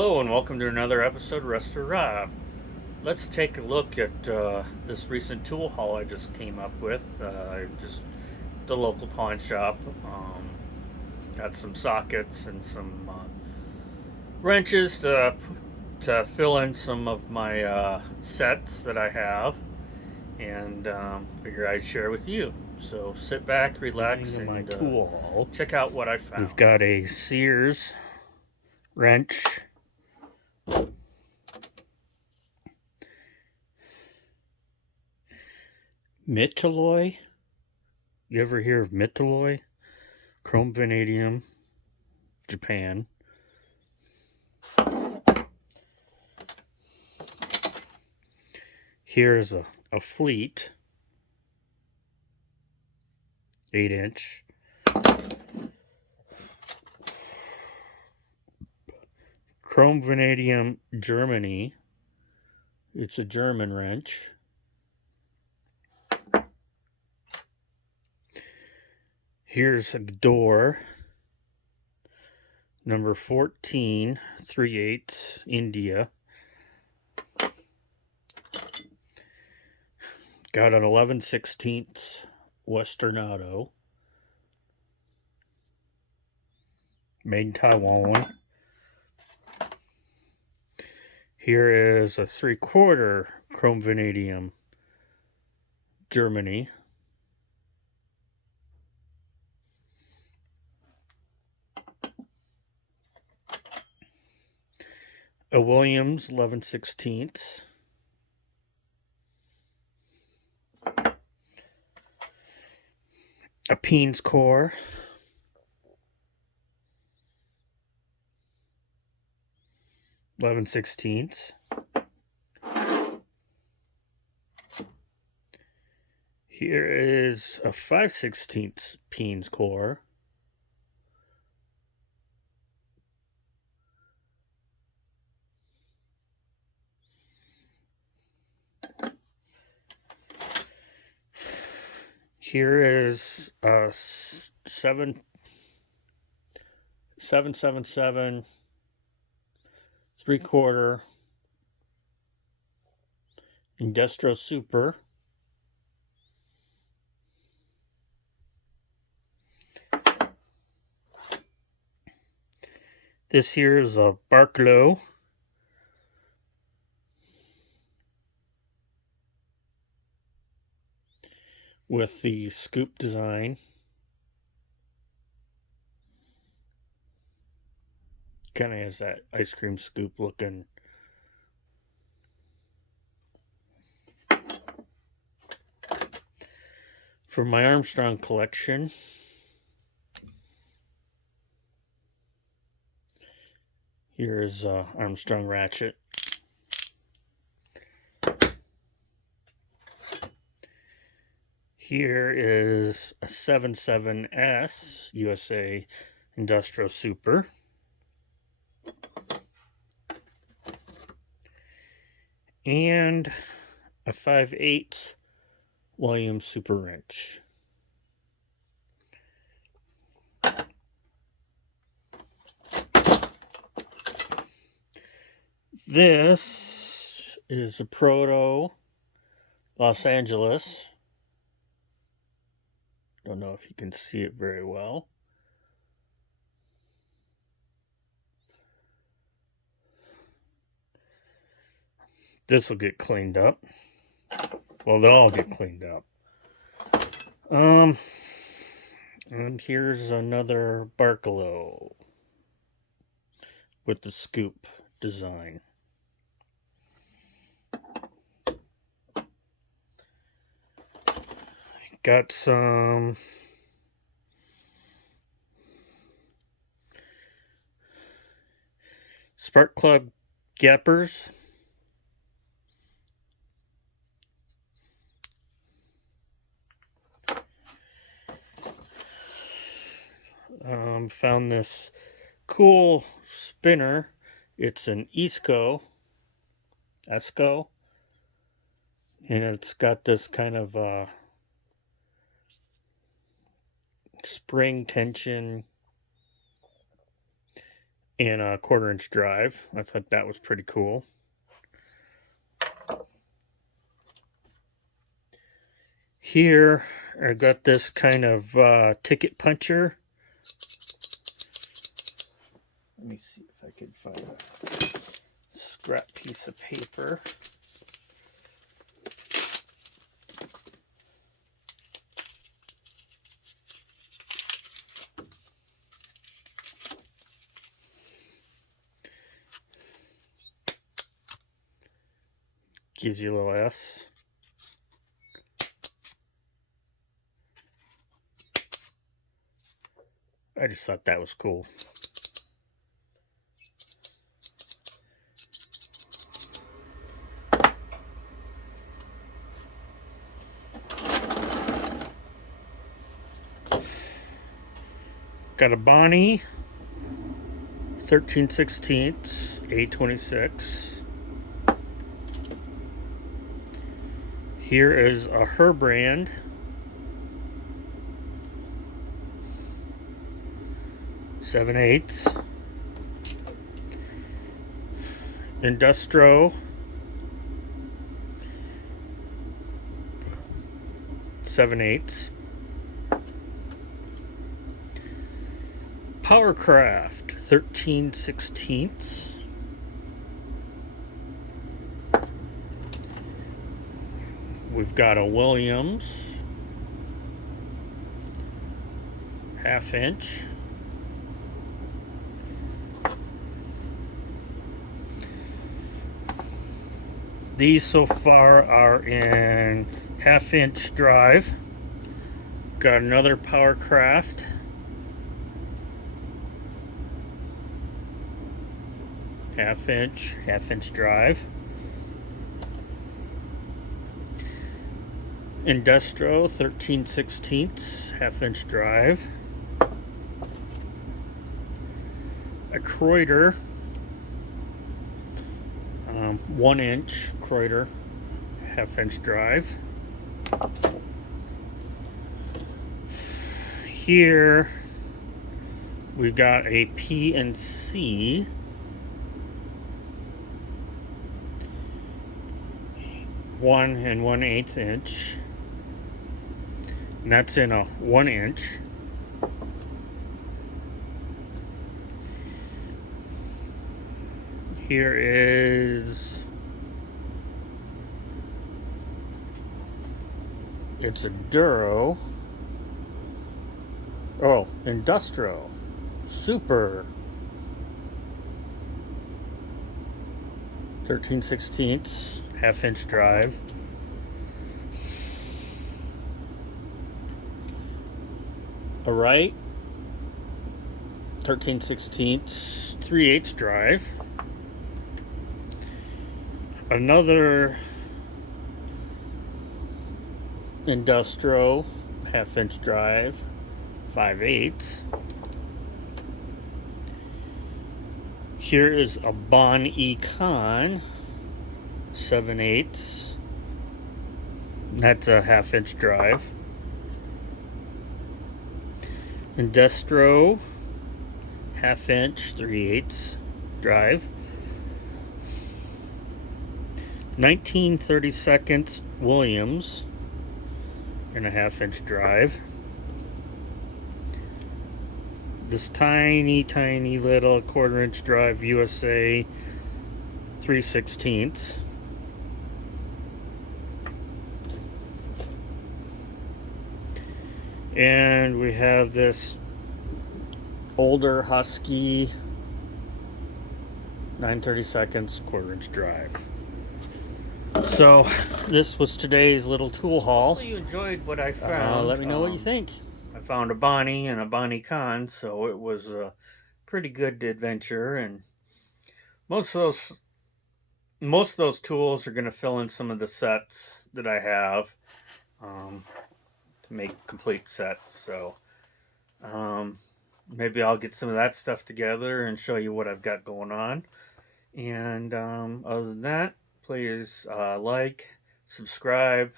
Hello and welcome to another episode of Resto-Rob. Let's take a look at this recent tool haul I just came up with. Just the local pawn shop. Got some sockets and some wrenches to fill in some of my sets that I have, and figure I'd share with you. So sit back, relax, Into my and tool haul. check out what I found. We've got a Sears wrench, Metalloy. You ever hear of Metalloy? Chrome vanadium, Japan. Here's a fleet, 8-inch. Chrome vanadium, Germany. It's a German wrench. Here's a door, number 14, 3/8, India. Got an 11/16 Western Auto. Made in Taiwan. Here is a 3/4 Chrome vanadium, Germany. A Williams 11/16. A Peen's core. (11/16). Here is a 5/16 Peen's core. Here is a 777 3/4 Industro Super. This here is a Barklow. With the scoop design. Kind of has that ice cream scoop looking. For my Armstrong collection, here's Armstrong ratchet. Here is a 77S USA Industrial Super. And a 5/8 Williams Super Wrench. This is a Proto Los Angeles. Don't know if you can see it very well. This will get cleaned up. Well, they'll all get cleaned up. And here's another Barklow with the scoop design. Got some Spark Plug gappers. Found this cool spinner. It's an Esco, and it's got this kind of spring tension and a 1/4-inch drive. I thought that was pretty cool. Here I got this kind of ticket puncher. Let me see if I can find a scrap piece of paper. Gives you a little S. I just thought that was cool. Got a Bonnie 13/16 A26. Here is a her brand 7/8 Industro 7/8 Powercraft 13/16. We've got a Williams 1/2 inch. These so far are in 1/2 inch drive. Got another Powercraft. Half inch drive. Industro 13/16 1/2 inch drive. A Kreuter 1 inch Kreuter 1/2 inch drive. Here we've got a P&C 1 1/8 inch, and that's in a 1 inch. Here is, it's a Duro, Industro Super 13/16 1/2 inch drive. A Wright 13/16 3/8 drive. Another Industro 1/2 inch drive 5/8. Here is a Bon Econ 7/8. That's a 1/2 inch drive. Industro 1/2 inch 3/8 drive. 1932 Williams and a 1/2 inch drive. This tiny little 1/4 inch drive USA 3/16. And we have this older Husky 9/32 1/4 inch drive. So this was today's little tool haul. Hopefully you enjoyed what I found. Let me know what you think. I found a Bonnie and a Bonnie Con, so it was a pretty good adventure, and most of those tools are going to fill in some of the sets that I have to make complete sets. So maybe I'll get some of that stuff together and show you what I've got going on. And other than that, please like, subscribe,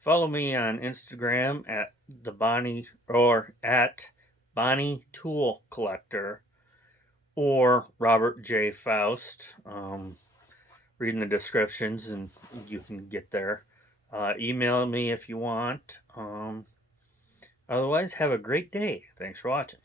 follow me on Instagram at the Bonnie or at Bonnie Tool Collector, or Robert J. Faust. Reading the descriptions and you can get there. Email me if you want. Otherwise, have a great day. Thanks for watching.